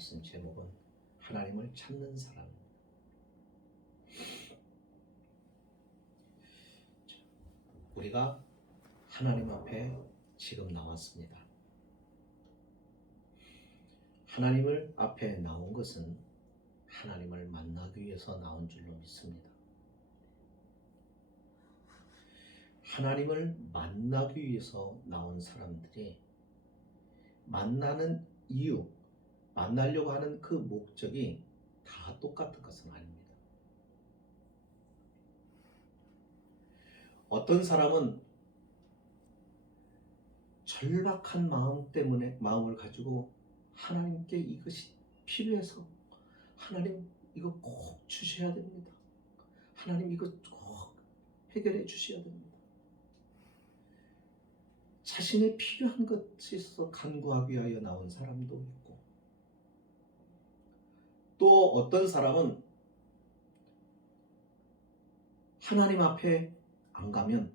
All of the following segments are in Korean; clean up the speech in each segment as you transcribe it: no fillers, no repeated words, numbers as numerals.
말씀 제목은 하나님을 찾는 사람. 우리가 하나님 앞에 지금 나왔습니다. 하나님을 앞에 나온 것은 하나님을 만나기 위해서 나온 줄로 믿습니다. 하나님을 만나기 위해서 나온 사람들이 만나는 이유, 만나려고 하는 그 목적이 다 똑같은 것은 아닙니다. 어떤 사람은 절박한 마음을 가지고 하나님께 이것이 필요해서 하나님 이거 꼭 주셔야 됩니다. 하나님 이거 꼭 해결해 주셔야 됩니다. 자신의 필요한 것이 있어서 간구하기 위하여 나온 사람도 있고, 또 어떤 사람은 하나님 앞에 안 가면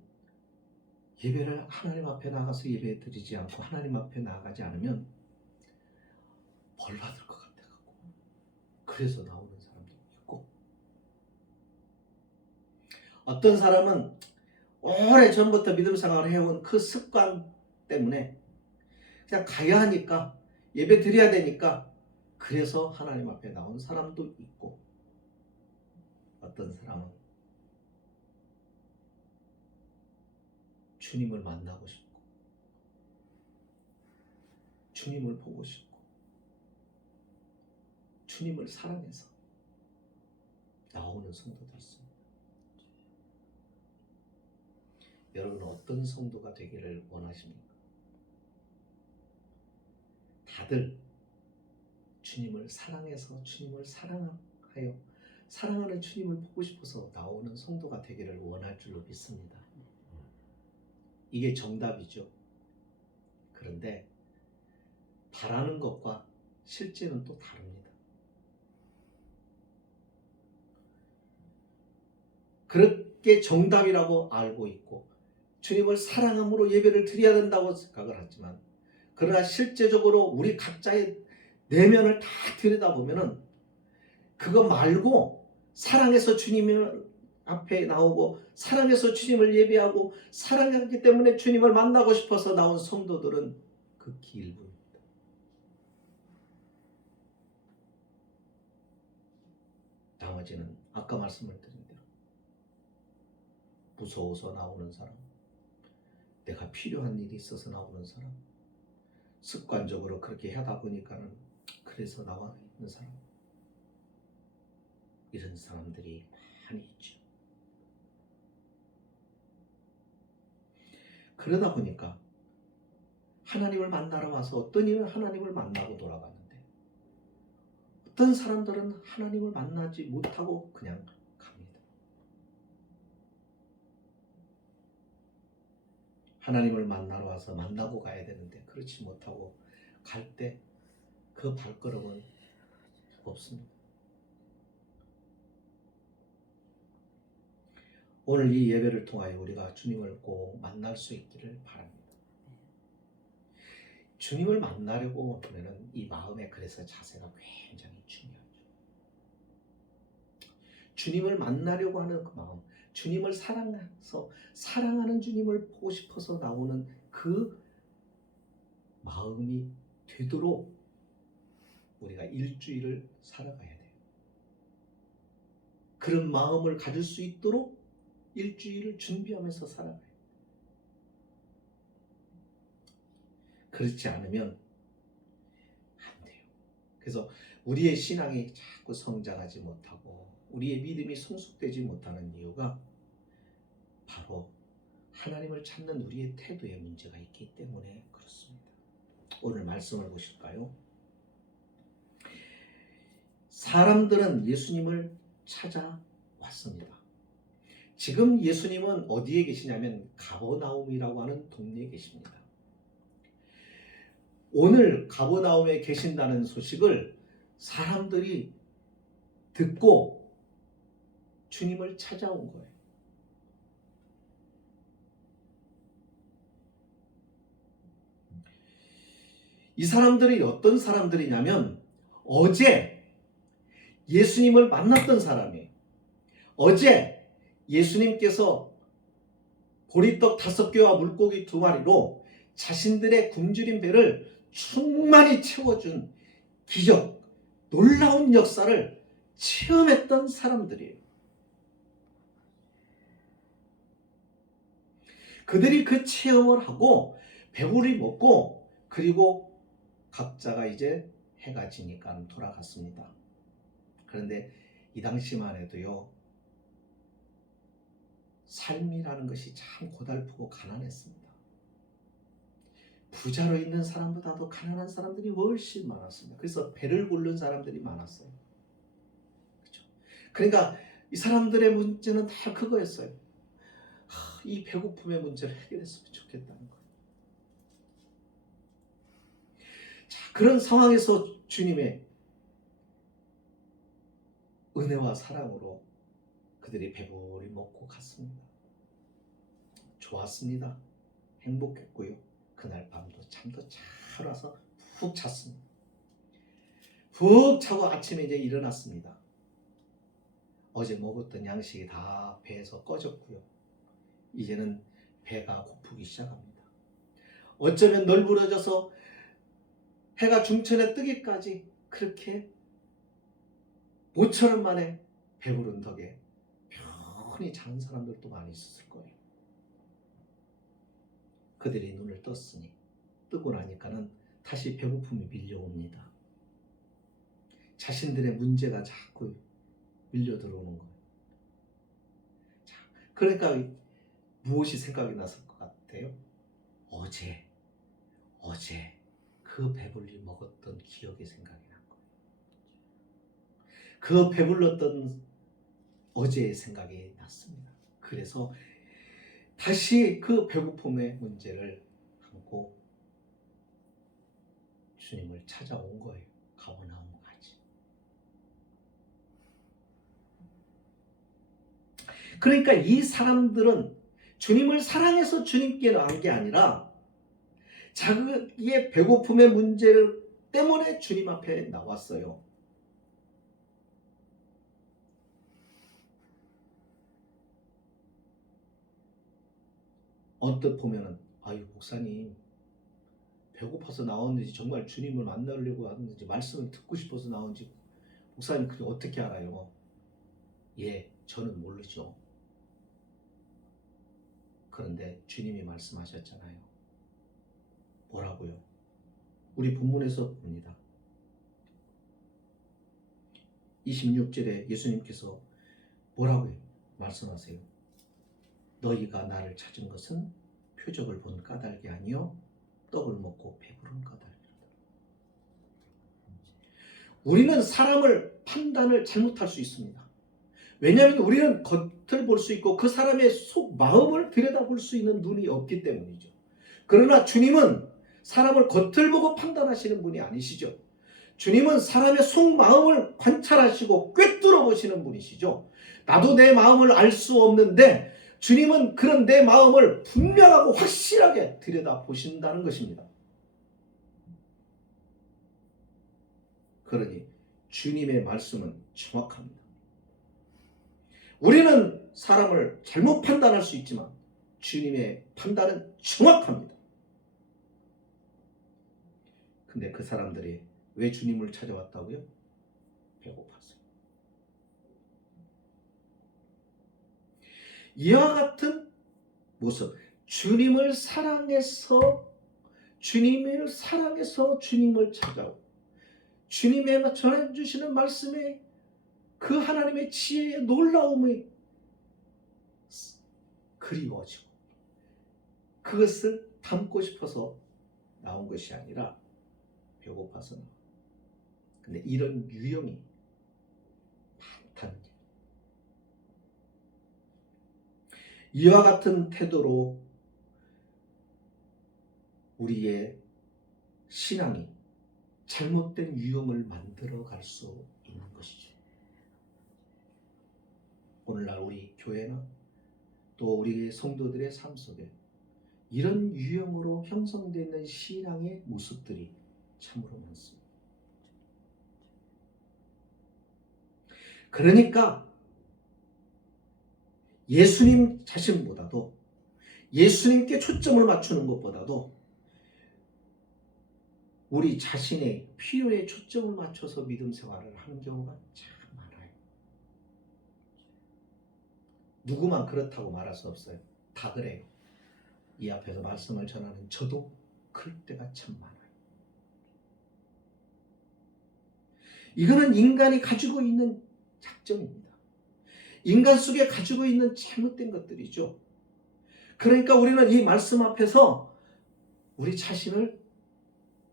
예배를 하나님 앞에 나가서 예배 드리지 않고 하나님 앞에 나가지 않으면 벌 받을 것 같아가지고 그래서 나오는 사람도 있고, 어떤 사람은 오래전부터 믿음 생활을 해온 그 습관 때문에 그냥 가야 하니까 예배 드려야 되니까 그래서 하나님 앞에 나온 사람도 있고, 어떤 사람은 주님을 만나고 싶고 주님을 보고 싶고 주님을 사랑해서 나오는 성도도 있습니다. 여러분은 어떤 성도가 되기를 원하십니까? 다들 주님을 사랑해서 주님을 사랑하여 사랑하는 주님을 보고 싶어서 나오는 성도가 되기를 원할 줄로 믿습니다. 이게 정답이죠. 그런데 바라는 것과 실제는 또 다릅니다. 그렇게 정답이라고 알고 있고 주님을 사랑함으로 예배를 드려야 된다고 생각을 하지만, 그러나 실제적으로 우리 각자의 내면을 다 들여다보면은 그거 말고 사랑해서 주님 앞에 나오고 사랑해서 주님을 예배하고 사랑하기 때문에 주님을 만나고 싶어서 나온 성도들은 극히 일부입니다. 나머지는 아까 말씀을 드린 대로 무서워서 나오는 사람, 내가 필요한 일이 있어서 나오는 사람, 습관적으로 그렇게 하다 보니까는 그래서 나와 있는 사람, 이런 사람들이 많이 있죠. 그러다 보니까 하나님을 만나러 와서 어떤 이는 하나님을 만나고 돌아가는데, 어떤 사람들은 하나님을 만나지 못하고 그냥 갑니다. 하나님을 만나러 와서 만나고 가야 되는데 그렇지 못하고 갈 때 그 발걸음은 없습니다. 오늘 이 예배를 통하여 우리가 주님을 꼭 만날 수 있기를 바랍니다. 주님을 만나려고 하면 이 마음의 그래서 자세가 굉장히 중요하죠. 주님을 만나려고 하는 그 마음, 주님을 사랑해서 사랑하는 주님을 보고 싶어서 나오는 그 마음이 되도록 우리가 일주일을 살아가야 돼요. 그런 마음을 가질 수 있도록 일주일을 준비하면서 살아가요. 그렇지 않으면 안 돼요. 그래서 우리의 신앙이 자꾸 성장하지 못하고 우리의 믿음이 성숙되지 못하는 이유가 바로 하나님을 찾는 우리의 태도에 문제가 있기 때문에 그렇습니다. 오늘 말씀을 보실까요? 사람들은 예수님을 찾아왔습니다. 지금 예수님은 어디에 계시냐면 가버나움이라고 하는 동네에 계십니다. 오늘 가버나움에 계신다는 소식을 사람들이 듣고 주님을 찾아온 거예요. 이 사람들이 어떤 사람들이냐면 어제 예수님을 만났던 사람이에요. 어제 예수님께서 보리떡 5개와 물고기 2마리로 자신들의 굶주린 배를 충만히 채워준 기적, 놀라운 역사를 체험했던 사람들이에요. 그들이 그 체험을 하고 배불리 먹고 그리고 각자가 이제 해가 지니까 돌아갔습니다. 그런데 이 당시만 해도요, 삶이라는 것이 참 고달프고 가난했습니다. 부자로 있는 사람보다도 가난한 사람들이 훨씬 많았습니다. 그래서 배를 굴른 사람들이 많았어요. 그렇죠? 그러니까 이 사람들의 문제는 다 그거였어요. 이 배고픔의 문제를 해결했으면 좋겠다는 거예요. 자, 그런 상황에서 주님의 은혜와 사랑으로 그들이 배불리 먹고 갔습니다. 좋았습니다. 행복했고요. 그날 밤도 잠도 잘 와서 푹 잤습니다. 푹 자고 아침에 이제 일어났습니다. 어제 먹었던 양식이 다 배에서 꺼졌고요. 이제는 배가 고프기 시작합니다. 어쩌면 널브러져서 해가 중천에 뜨기까지 그렇게 모처럼 만에 배부른 덕에 편히 자는 사람들도 많이 있었을 거예요. 그들이 눈을 떴으니 뜨고 나니까는 다시 배고픔이 밀려옵니다. 자신들의 문제가 자꾸 밀려 들어오는 거예요. 자, 그러니까 무엇이 생각이 났을 것 같아요? 어제 그 배불리 먹었던 기억이 생각이 난 거예요. 그 배불렀던 어제의 생각이 났습니다. 그래서 다시 그 배고픔의 문제를 안고 주님을 찾아온 거예요. 가버나움까지. 그러니까 이 사람들은 주님을 사랑해서 주님께 나온 게 아니라 자기의 배고픔의 문제를 때문에 주님 앞에 나왔어요. 언뜻 보면은 아유 목사님 배고파서 나왔는지 정말 주님을 만나려고 하는지 말씀을 듣고 싶어서 나온지 목사님 그게 어떻게 알아요? 예, 저는 모르죠. 그런데 주님이 말씀하셨잖아요. 뭐라고요? 우리 본문에서 봅니다. 26절에 예수님께서 뭐라고 말씀하세요? 너희가 나를 찾은 것은 표적을 본 까닭이 아니요 떡을 먹고 배부른 까닭이로다. 우리는 사람을 판단을 잘못할 수 있습니다. 왜냐하면 우리는 겉을 볼 수 있고 그 사람의 속 마음을 들여다볼 수 있는 눈이 없기 때문이죠. 그러나 주님은 사람을 겉을 보고 판단하시는 분이 아니시죠. 주님은 사람의 속마음을 관찰하시고 꿰뚫어 보시는 분이시죠. 나도 내 마음을 알 수 없는데 주님은 그런 내 마음을 분명하고 확실하게 들여다보신다는 것입니다. 그러니 주님의 말씀은 정확합니다. 우리는 사람을 잘못 판단할 수 있지만 주님의 판단은 정확합니다. 근데 그 사람들이 왜 주님을 찾아왔다고요? 배고팠어요. 이와 같은 모습, 주님을 사랑해서 주님을 찾아오고 주님의 전해주시는 말씀에 그 하나님의 지혜의 놀라움이 그리워지고 그것을 담고 싶어서 나온 것이 아니라 배고파서 나온. 근데 이런 유형이 많다는 거예요. 이와 같은 태도로 우리의 신앙이 잘못된 유형을 만들어 갈 수 있는 것이죠. 오늘날 우리 교회나 또 우리 성도들의 삶 속에 이런 유형으로 형성되어 있는 신앙의 모습들이 참으로 많습니다. 그러니까 예수님 자신보다도, 예수님께 초점을 맞추는 것보다도 우리 자신의 필요에 초점을 맞춰서 믿음 생활을 하는 경우가 참 많아요. 누구만 그렇다고 말할 수 없어요. 다 그래요. 이 앞에서 말씀을 전하는 저도 그럴 때가 참 많아요. 이거는 인간이 가지고 있는 작정입니다. 인간 속에 가지고 있는 잘못된 것들이죠. 그러니까 우리는 이 말씀 앞에서 우리 자신을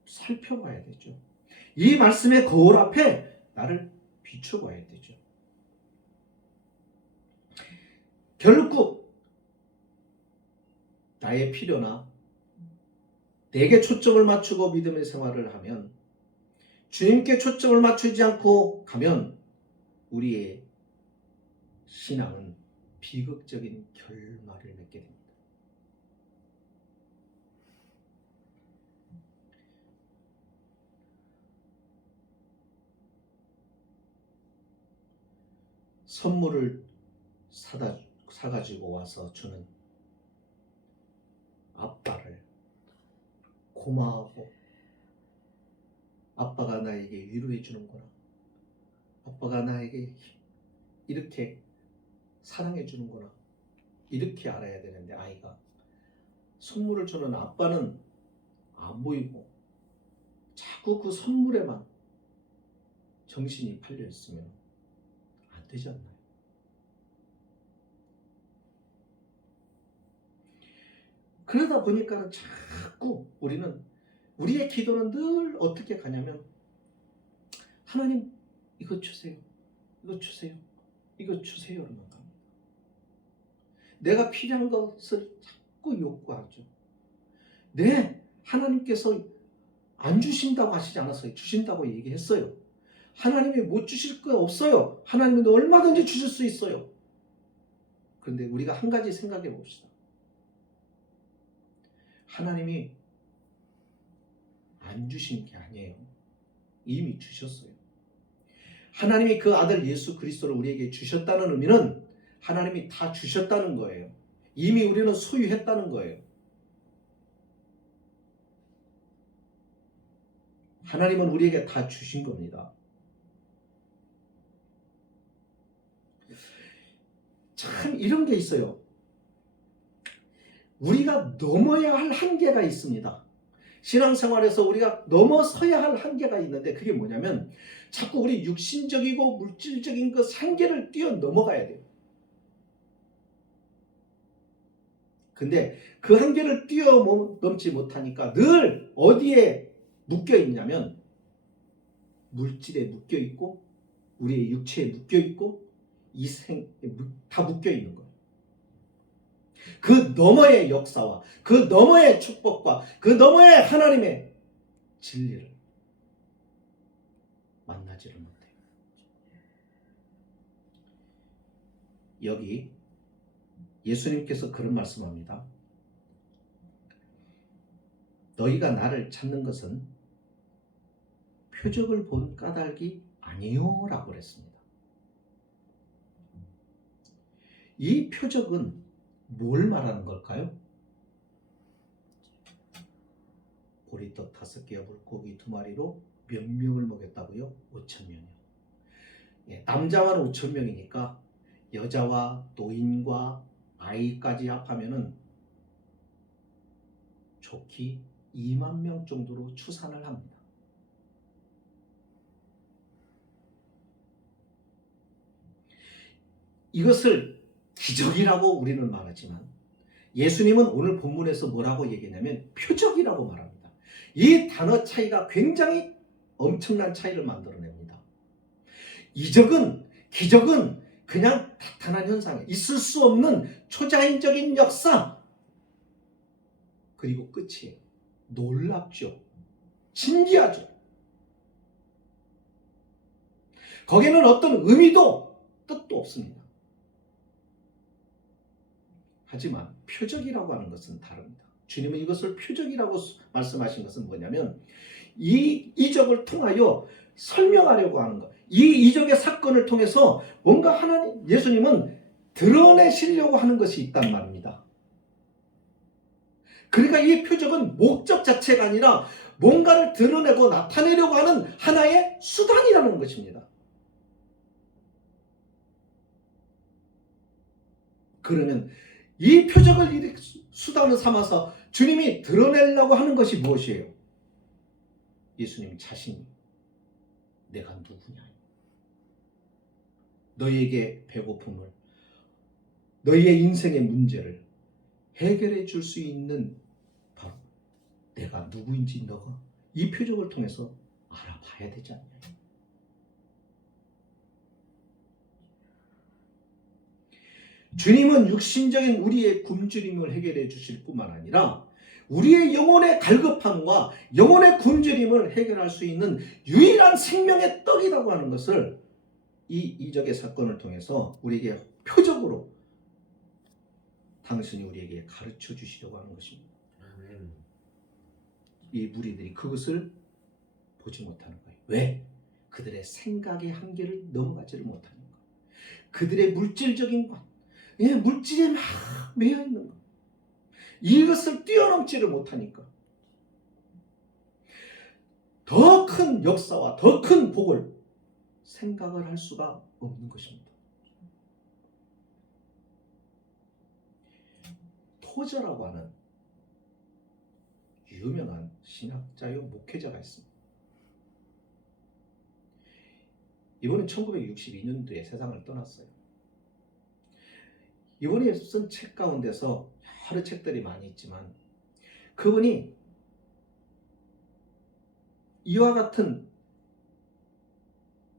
살펴봐야 되죠. 이 말씀의 거울 앞에 나를 비춰봐야 되죠. 결국 나의 필요나 내게 초점을 맞추고 믿음의 생활을 하면, 주님께 초점을 맞추지 않고 가면 우리의 신앙은 비극적인 결말을 맺게 됩니다. 선물을 사가지고 와서 주는 아빠를 고마워하고, 아빠가 나에게 위로해 주는구나, 아빠가 나에게 이렇게 사랑해 주는구나, 이렇게 알아야 되는데, 아이가 선물을 주는 아빠는 안 보이고 자꾸 그 선물에만 정신이 팔려 있으면 안 되지 않나요? 그러다 보니까 자꾸 우리의 기도는 늘 어떻게 가냐면, 하나님 이거 주세요, 이거 주세요, 이거 주세요로만 갑니다. 내가 필요한 것을 자꾸 요구하죠. 네, 하나님께서 안 주신다고 하시지 않았어요. 주신다고 얘기했어요. 하나님이 못 주실 거 없어요. 하나님은 얼마든지 주실 수 있어요. 그런데 우리가 한 가지 생각해 봅시다. 하나님이 안 주신 게 아니에요. 이미 주셨어요. 하나님이 그 아들 예수 그리스도를 우리에게 주셨다는 의미는 하나님이 다 주셨다는 거예요. 이미 우리는 소유했다는 거예요. 하나님은 우리에게 다 주신 겁니다. 참 이런 게 있어요. 우리가 넘어야 할 한계가 있습니다. 신앙생활에서 우리가 넘어서야 할 한계가 있는데, 그게 뭐냐면 자꾸 우리 육신적이고 물질적인 그 한계를 뛰어넘어가야 돼요. 근데 그 한계를 뛰어넘지 못하니까 늘 어디에 묶여 있냐면, 물질에 묶여 있고 우리의 육체에 묶여 있고 다 묶여 있는 거예요. 그 너머의 역사와 그 너머의 축복과 그 너머의 하나님의 진리를 만나지를 못해요. 여기 예수님께서 그런 말씀합니다. 너희가 나를 찾는 것은 표적을 본 까닭이 아니요 라고 그랬습니다. 이 표적은 뭘 말하는 걸까요? 보리떡 5개와 물고기 2마리로 몇 명을 먹였다고요? 5,000명이요. 남자만 5,000명이니까 여자와 노인과 아이까지 합하면은 좋기 2만 명 정도로 추산을 합니다. 이것을 기적이라고 우리는 말하지만, 예수님은 오늘 본문에서 뭐라고 얘기하냐면 표적이라고 말합니다. 이 단어 차이가 굉장히 엄청난 차이를 만들어냅니다. 기적은 그냥 나타난 현상, 있을 수 없는 초자연적인 역사, 그리고 끝이에요. 놀랍죠. 신기하죠. 거기에는 어떤 의미도 뜻도 없습니다. 하지만 표적이라고 하는 것은 다릅니다. 주님은 이것을 표적이라고 말씀하신 것은 뭐냐면, 이 이적을 통하여 설명하려고 하는 것. 이 이적의 사건을 통해서 뭔가 하나님, 예수님은 드러내시려고 하는 것이 있단 말입니다. 그러니까 이 표적은 목적 자체가 아니라 뭔가를 드러내고 나타내려고 하는 하나의 수단이라는 것입니다. 그러면 이 표적을 수단으로 삼아서 주님이 드러내려고 하는 것이 무엇이에요? 예수님 자신이 내가 누구냐? 너희에게 배고픔을, 너희의 인생의 문제를 해결해 줄 수 있는 바로 내가 누구인지 너가 이 표적을 통해서 알아봐야 되지 않냐? 주님은 육신적인 우리의 굶주림을 해결해 주실 뿐만 아니라 우리의 영혼의 갈급함과 영혼의 굶주림을 해결할 수 있는 유일한 생명의 떡이라고 하는 것을 이 이적의 사건을 통해서 우리에게 표적으로 당신이 우리에게 가르쳐 주시려고 하는 것입니다. 이 무리들이 그것을 보지 못하는 거예요. 왜? 그들의 생각의 한계를 넘어가지를 못하는 거예요. 그들의 물질적인 것, 물질에 막 매여 있는 것, 이것을 뛰어넘지를 못하니까 더 큰 역사와 더 큰 복을 생각을 할 수가 없는 것입니다. 토저라고 하는 유명한 신학자요 목회자가 있습니다. 이분은 1962년도에 세상을 떠났어요. 이분이 쓴 책 가운데서 여러 책들이 많이 있지만 그분이 이와 같은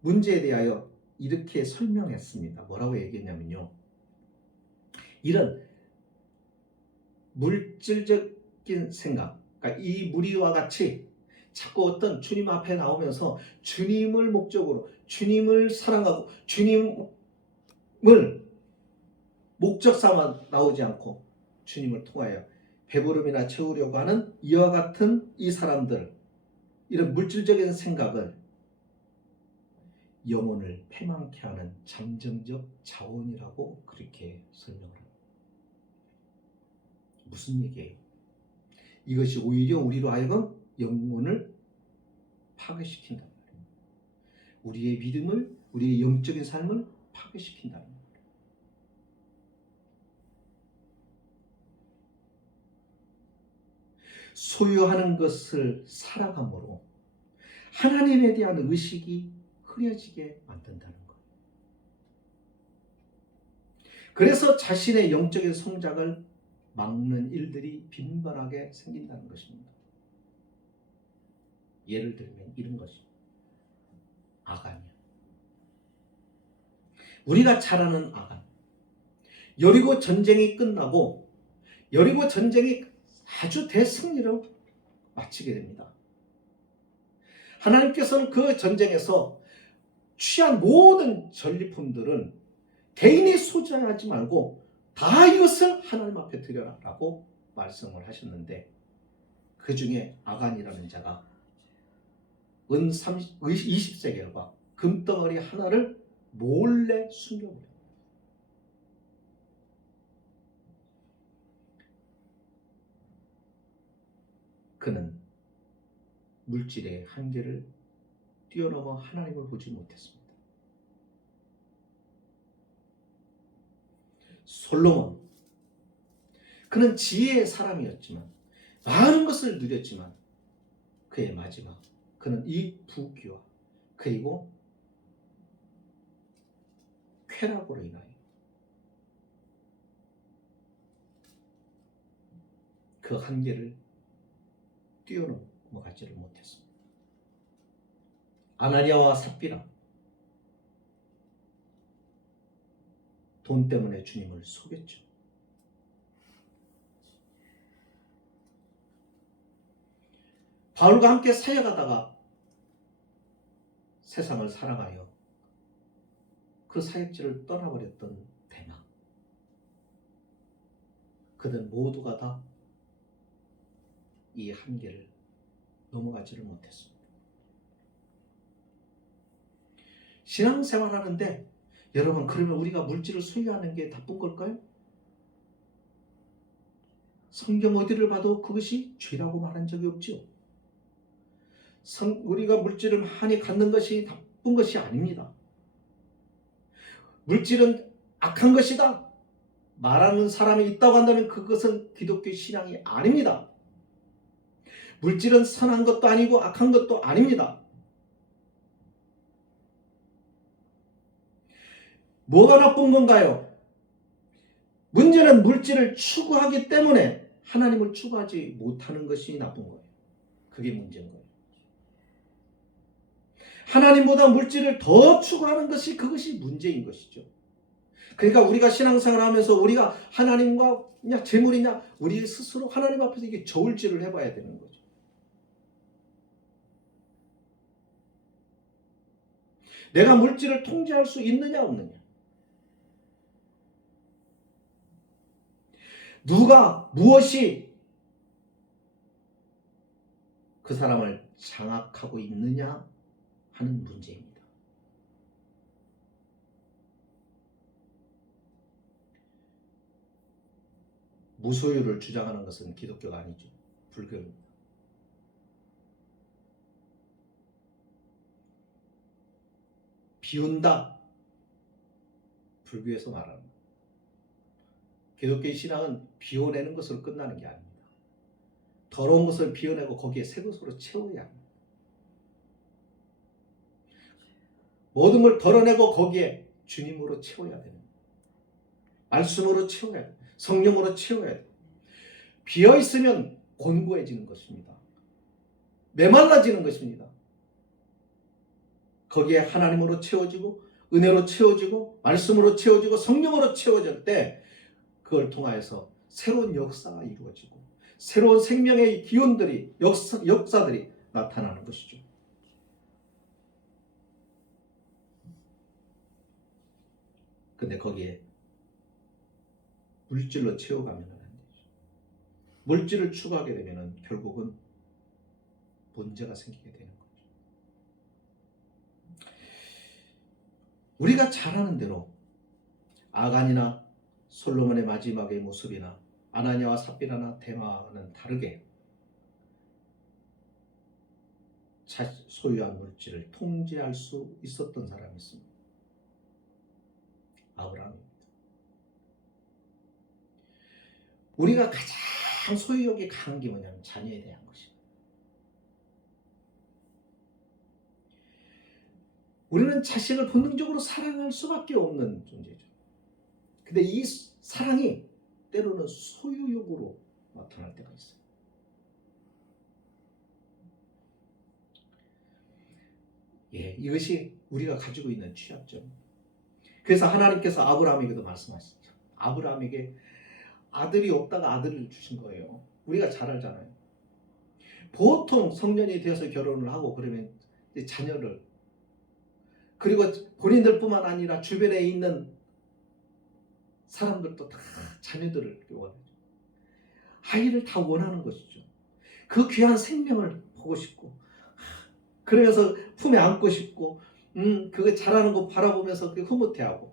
문제에 대하여 이렇게 설명했습니다. 뭐라고 얘기했냐면요. 이런 물질적인 생각, 그러니까 이 무리와 같이 자꾸 어떤 주님 앞에 나오면서 주님을 목적으로, 주님을 사랑하고 주님을 목적 삼아 나오지 않고 주님을 통하여 배부름이나 채우려고 하는 이와 같은 이 사람들, 이런 물질적인 생각을 영혼을 패망케 하는 잠정적 자원이라고 그렇게 설명을 합니다. 무슨 얘기예요? 이것이 오히려 우리로 하여금 영혼을 파괴시킨다는 거예요. 우리의 믿음을, 우리의 영적인 삶을 파괴시킨다는 거예요. 소유하는 것을 살아감으로 하나님에 대한 의식이 흐려지게 만든다는 거예요. 그래서 자신의 영적인 성장을 막는 일들이 빈번하게 생긴다는 것입니다. 예를 들면 이런 것입니다. 아간이요. 우리가 잘 아는 아간. 여리고 전쟁이 끝나고 여리고 전쟁이 아주 대승리로 마치게 됩니다. 하나님께서는 그 전쟁에서 취한 모든 전리품들은 개인이 소지하지 말고 다 이것을 하나님 앞에 드려라 라고 말씀을 하셨는데 그 중에 아간이라는 자가 은 20세겔과 금덩어리 하나를 몰래 숨겨버려요. 그는 물질의 한계를 뛰어넘어 하나님을 보지 못했습니다. 솔로몬, 그는 지혜의 사람이었지만 많은 것을 누렸지만 그의 마지막, 그는 이 부귀와 그리고 쾌락으로 인하여 그 한계를 뛰어넘어가지를 못했습니다. 아나니아와 삽비라, 돈 때문에 주님을 속였죠. 바울과 함께 사역하다가 세상을 사랑하여 그 사역지를 떠나버렸던 대마, 그들 모두가 다 이 한계를 넘어가지를 못했습니다. 신앙생활 하는데 여러분, 그러면 우리가 물질을 소유하는 게 나쁜 걸까요? 성경 어디를 봐도 그것이 죄라고 말한 적이 없죠. 우리가 물질을 많이 갖는 것이 나쁜 것이 아닙니다. 물질은 악한 것이다 말하는 사람이 있다고 한다면 그것은 기독교 신앙이 아닙니다. 물질은 선한 것도 아니고 악한 것도 아닙니다. 뭐가 나쁜 건가요? 문제는 물질을 추구하기 때문에 하나님을 추구하지 못하는 것이 나쁜 거예요. 그게 문제인 거예요. 하나님보다 물질을 더 추구하는 것이, 그것이 문제인 것이죠. 그러니까 우리가 신앙생활을 하면서 우리가 하나님과 그냥 재물이냐, 우리 스스로 하나님 앞에서 이게 저울질을 해봐야 되는 거죠. 내가 물질을 통제할 수 있느냐 없느냐, 누가 무엇이 그 사람을 장악하고 있느냐 하는 문제입니다. 무소유를 주장하는 것은 기독교가 아니죠. 불교입니다. 비운다, 불교에서 말하는, 기독교의 신앙은 비워내는 것으로 끝나는 게 아닙니다. 더러운 것을 비워내고 거기에 새 것으로 채워야 합니다. 모든 걸 덜어내고 거기에 주님으로 채워야 됩니다. 말씀으로 채워야 됩니다. 성령으로 채워야 됩니다. 비어있으면 곤고해지는 것입니다. 메말라지는 것입니다. 거기에 하나님으로 채워지고 은혜로 채워지고 말씀으로 채워지고 성령으로 채워질 때 그걸 통하여서 새로운 역사가 이루어지고 새로운 생명의 기운들이, 역사들이 나타나는 것이죠. 근데 거기에 물질로 채워가면 안 되죠. 물질을 추구하게 되면 결국은 문제가 생기게 되는 거죠. 우리가 잘 아는 대로 아간이나 솔로몬의 마지막의 모습이나 아나니아와 삽비라나 데마와는 다르게 소유한 물질을 통제할 수 있었던 사람이 있습니다. 아브라함입니다. 우리가 가장 소유욕이 강한 게 뭐냐면 자녀에 대한 것입니다. 우리는 자식을 본능적으로 사랑할 수밖에 없는 존재죠. 근데 이 사랑이 때로는 소유욕으로 나타날 때가 있어요. 이것이 우리가 가지고 있는 취약점. 그래서 하나님께서 아브라함에게도 말씀하셨죠. 아브라함에게 아들이 없다가 아들을 주신 거예요. 우리가 잘 알잖아요. 보통 성년이 되어서 결혼을 하고 그러면 자녀를, 그리고 본인들뿐만 아니라 주변에 있는 사람들도 다 자녀들을 원하죠. 아이를 다 원하는 것이죠. 그 귀한 생명을 보고 싶고, 그러면서 품에 안고 싶고, 그거 자라는 거 바라보면서 흐뭇해하고,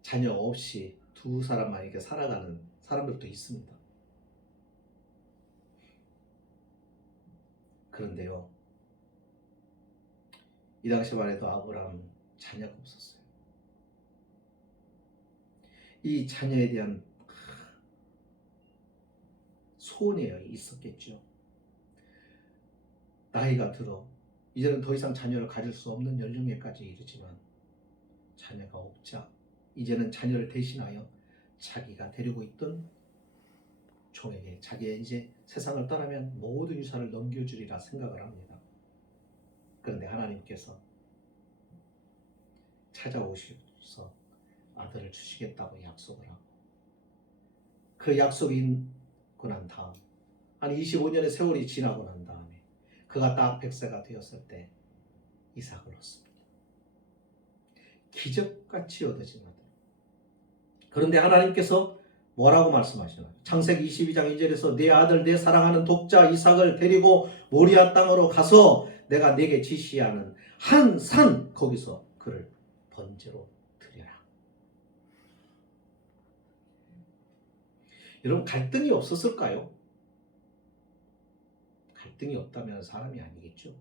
자녀 없이 두 사람만 이렇게 살아가는 사람들도 있습니다. 그런데요, 이 당시만 해도 아브라함은 자녀가 없었어요. 이 자녀에 대한 소원이 있었겠죠. 나이가 들어 이제는 더 이상 자녀를 가질 수 없는 연령에까지 이르지만 자녀가 없자 이제는 자녀를 대신하여 자기가 데리고 있던 종에게, 자기가 이제 세상을 떠나면 모든 유산을 넘겨주리라 생각을 합니다. 그런데 하나님께서 찾아오셔서 아들을 주시겠다고 약속을 하고, 그 약속이 있고 난 다음 한 25년의 세월이 지나고 난 다음에 그가 딱 100세가 되었을 때 이삭을 얻습니다. 기적같이 얻어진 아들. 그런데 하나님께서 뭐라고 말씀하시나요? 창세기 22장 2절에서 내 아들 내 사랑하는 독자 이삭을 데리고 모리아 땅으로 가서 내가 네게 지시하는 한 산 거기서 그를 번제로 드려라. 여러분 갈등이 없었을까요? 갈등이 없다면 사람이 아니겠죠.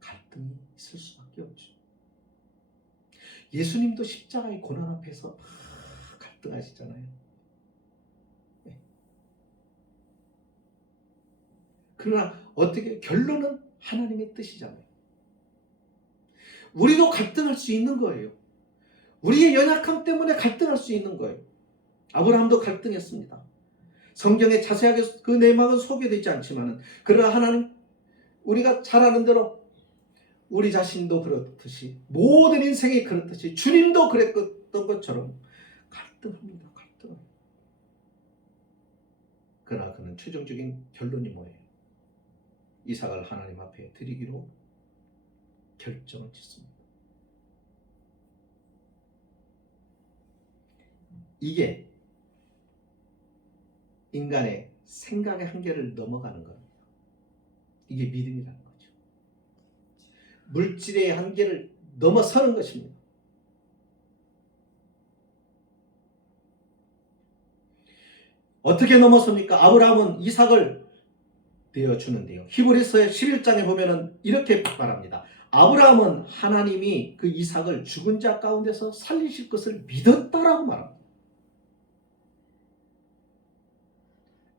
갈등이 있을 수밖에 없죠. 예수님도 십자가의 고난 앞에서 막 갈등하시잖아요. 네. 그러나 어떻게 결론은 하나님의 뜻이잖아요. 우리도 갈등할 수 있는 거예요. 우리의 연약함 때문에 갈등할 수 있는 거예요. 아브라함도 갈등했습니다. 성경에 자세하게 그 내막은 소개되지 않지만 그러나 하나님 우리가 잘 아는 대로 우리 자신도 그렇듯이 모든 인생이 그렇듯이 주님도 그랬던 것처럼 갈등합니다. 갈등. 그러나 그는 최종적인 결론이 뭐예요? 이삭을 하나님 앞에 드리기로 결정을 짓습니다. 이게 인간의 생각의 한계를 넘어가는 겁니다. 이게 믿음이라는 거죠. 물질의 한계를 넘어서는 것입니다. 어떻게 넘어섭니까? 아브라함은 이삭을 내어주는데요. 히브리서의 11장에 보면은 이렇게 말합니다. 아브라함은 하나님이 그 이삭을 죽은 자 가운데서 살리실 것을 믿었다라고 말합니다.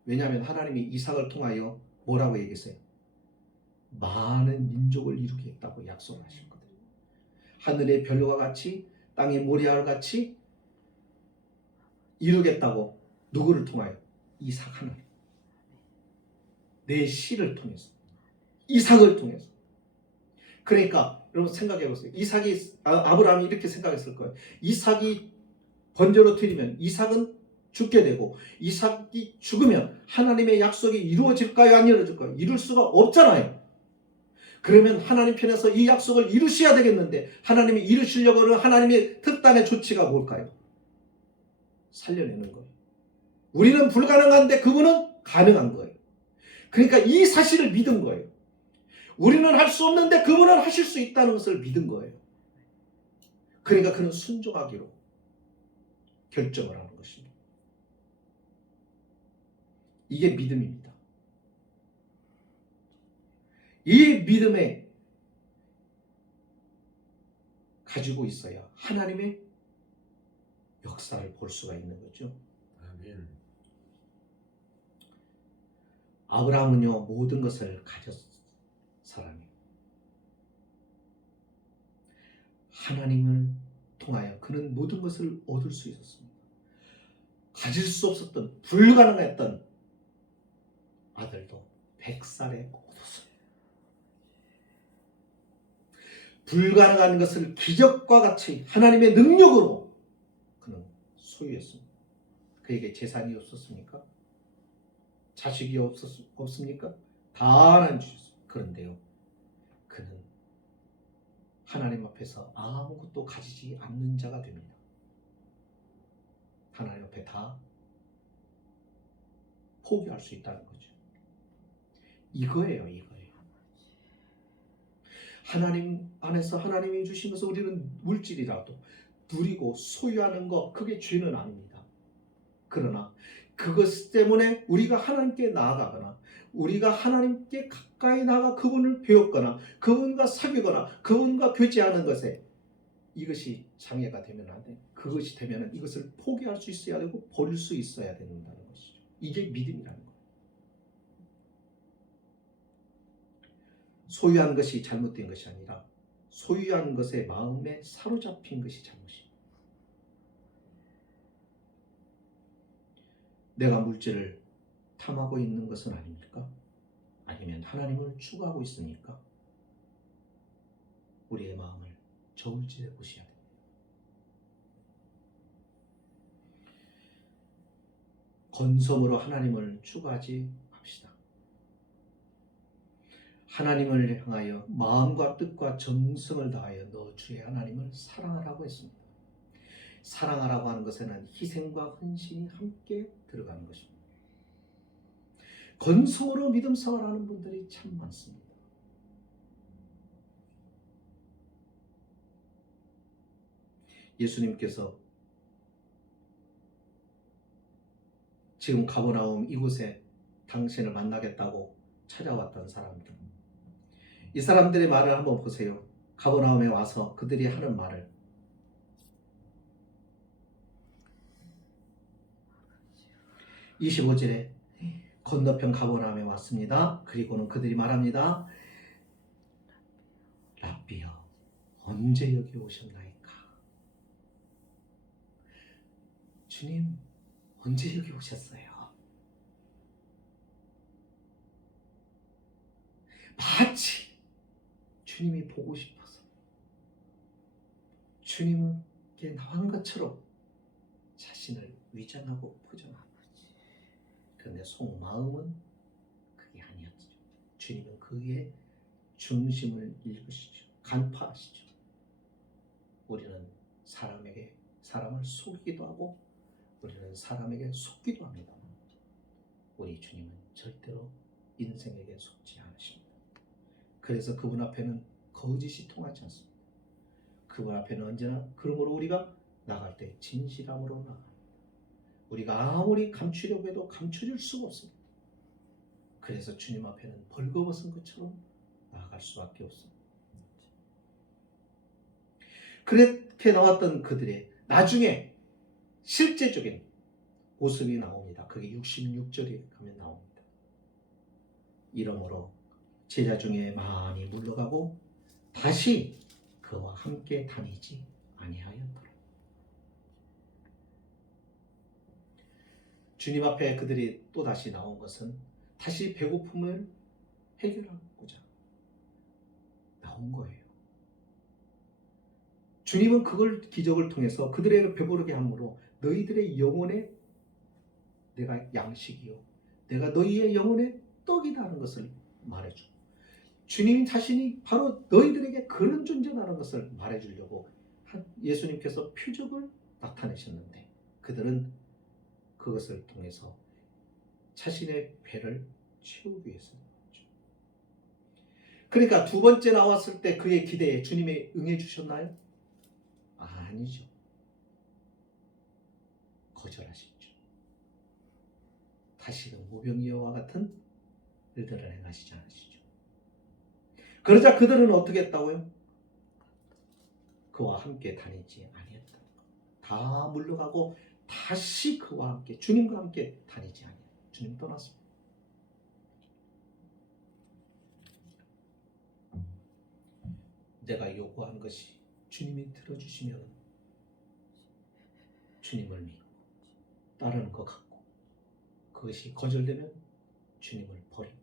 왜냐하면 하나님이 이삭을 통하여 뭐라고 얘기했어요? 많은 민족을 이루겠다고 약속하셨거든요. 하늘의 별과 같이 땅의 모래알 같이 이루겠다고 누구를 통하여? 이삭 하나님. 내 씨를 통해서. 이삭을 통해서. 그러니까 여러분 생각해 보세요. 아브라함이 이렇게 생각했을 거예요. 이삭이 번제로 드리면 이삭은 죽게 되고 이삭이 죽으면 하나님의 약속이 이루어질까요? 안 이루어질까요? 이룰 수가 없잖아요. 그러면 하나님 편에서 이 약속을 이루셔야 되겠는데 하나님이 이루시려고 하는 하나님의 특단의 조치가 뭘까요? 살려내는 거예요. 우리는 불가능한데 그분은 가능한 거예요. 그러니까 이 사실을 믿은 거예요. 우리는 할 수 없는데 그분은 하실 수 있다는 것을 믿은 거예요. 그러니까 그는 순종하기로 결정을 하는 것입니다. 이게 믿음입니다. 이 믿음에 가지고 있어야 하나님의 역사를 볼 수가 있는 거죠. 아멘. 아브라함은요 모든 것을 가졌 사람이에요. 하나님을 통하여 그는 모든 것을 얻을 수 있었습니다. 가질 수 없었던 불가능했던 아들도 100살에 얻었습니다. 불가능한 것을 기적과 같이 하나님의 능력으로 그는 소유했습니다. 그에게 재산이 없었습니까? 자식이 없습니까? 다 하나님 주셨습니다. 그런데요 그는 하나님 앞에서 아무것도 가지지 않는 자가 됩니다. 하나님 앞에 다 포기할 수 있다는 거죠. 이거예요. 하나님 안에서 하나님이 주신 것을 우리는 물질이라도 누리고 소유하는 것, 그게 죄는 아닙니다. 그러나 그것 때문에 우리가 하나님께 나아가거나 우리가 하나님께 가까이 나가 그분을 배웠거나 그분과 사귀거나 그분과 교제하는 것에 이것이 장애가 되면 안 돼. 그것이 되면 이것을 포기할 수 있어야 되고 버릴 수 있어야 된다는 것이죠. 이게 믿음이라는 거예요. 소유한 것이 잘못된 것이 아니라 소유한 것에 마음에 사로잡힌 것이 잘못입니다. 내가 물질을 탐하고 있는 것은 아닙니까? 아니면 하나님을 추구하고 있습니까? 우리의 마음을 저울질해 보셔야 됩니다. 건성으로 하나님을 추구하지 맙시다. 하나님을 향하여 마음과 뜻과 정성을 다하여 너 주의 하나님을 사랑하라고 했습니다. 사랑하라고 하는 것에는 희생과 헌신이 함께 들어가는 것입니다. 건성으로 믿음 생활하는 분들이 참 많습니다. 예수님께서 지금 가버나움 이곳에 당신을 만나겠다고 찾아왔던 사람들, 이 사람들의 말을 한번 보세요. 가버나움에 와서 그들이 하는 말을 25절에 건너편 가버나움에 왔습니다. 그리고는 그들이 말합니다. 랍비여, 언제 여기 오셨나이까? 주님, 언제 여기 오셨어요? 마치 주님이 보고 싶어서 주님께 나온 것처럼 자신을 위장하고 포장하고, 그런데 속마음은 그게 아니었죠. 주님은 그의 중심을 읽으시죠. 간파하시죠. 우리는 사람을 속이기도 하고 우리는 사람에게 속기도 합니다. 우리 주님은 절대로 인생에게 속지 않으십니다. 그래서 그분 앞에는 거짓이 통하지 않습니다. 그분 앞에는 언제나, 그러므로 우리가 나갈 때 진실함으로 나갑니다. 우리가 아무리 감추려고 해도 감춰질 수가 없습니다. 그래서 주님 앞에는 벌거벗은 것처럼 나아갈 수밖에 없습니다. 그렇게 나왔던 그들의 나중에 실제적인 모습이 나옵니다. 그게 66절에 가면 나옵니다. 이러므로 제자 중에 많이 물러가고 다시 그와 함께 다니지 아니하였더라. 주님 앞에 그들이 또 다시 나온 것은 다시 배고픔을 해결하고자 나온 거예요. 주님은 그걸 기적을 통해서 그들에게 배부르게 함으로 너희들의 영혼에 내가 양식이요, 내가 너희의 영혼에 떡이다는 것을 말해줘. 주님 자신이 바로 너희들에게 그런 존재라는 것을 말해주려고 예수님께서 표적을 나타내셨는데 그들은 그것을 통해서 자신의 배를 채우기 위해서. 그러니까 두 번째 나왔을 때 그의 기대에 주님이 응해 주셨나요? 아니죠. 거절하셨죠. 다시는 무병이와 같은 일들을 행하시지 않으시죠. 그러자 그들은 어떻게 했다고요? 그와 함께 다니지 아니했다. 다 물러가고 다시 그와 함께, 주님과 함께 다니지 아니했다. 주님 떠났습니다. 내가 요구한 것이 주님이 들어주시면 주님을 믿고 따르는 것 같고, 그것이 거절되면 주님을 버리고.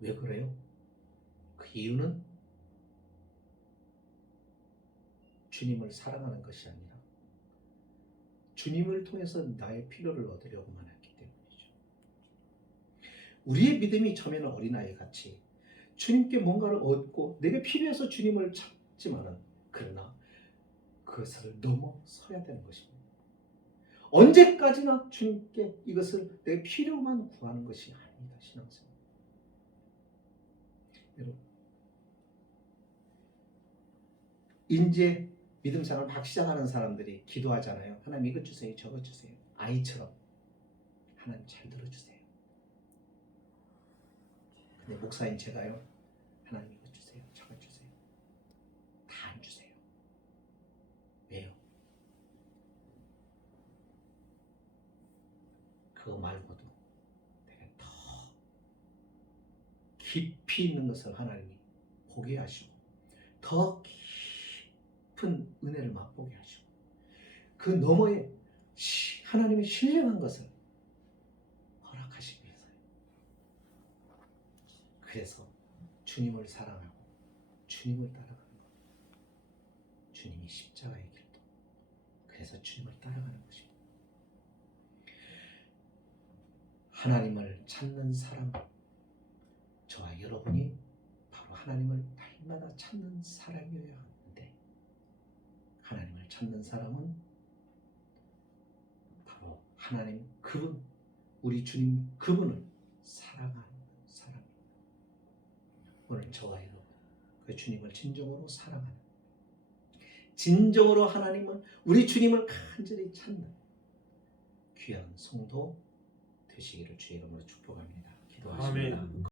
왜 그래요? 그 이유는 주님을 사랑하는 것이 아니라 주님을 통해서 나의 필요를 얻으려고만 했기 때문이죠. 우리의 믿음이 처음에는 어린아이같이 주님께 뭔가를 얻고 내게 필요해서 주님을 찾지만은, 그러나 그것을 넘어서야 되는 것입니다. 언제까지나 주님께 이것을 내 필요만 구하는 것이 아닙니다. 신앙생활. 여러분, 이제 믿음생활 막 시작하는 사람들이 기도하잖아요. 하나님 이것 주세요, 저것 주세요. 아이처럼 하나님 잘 들어주세요. 근데 목사인 제가요, 하나님 이것 주세요, 저것 주세요. 다 안 주세요. 왜요? 그거 말고도 내가 더 깊이 있는 것을 하나님이 보게 하시고 더 깊은 은혜를 맛보게 하시고 그 너머에 하나님의 신령한 것을 허락하시기 위해서요. 그래서 주님을 사랑하고 주님을 따라가는 것. 주님이 십자가의 길도. 그래서 주님을 따라가는 것입니다. 하나님을 찾는 사람, 저와 여러분이 바로 하나님을 날마다 찾는 사람이어야 하는데, 하나님을 찾는 사람은 바로 하나님 그분, 우리 주님 그분을 사랑입니다. 오늘 저와 여러분 그 주님을 진정으로 사랑하는, 진정으로 하나님을, 우리 주님을 간절히 찾는 귀한 성도 되시기를 주의 이름으로 축복합니다. 기도하십니다. 아멘.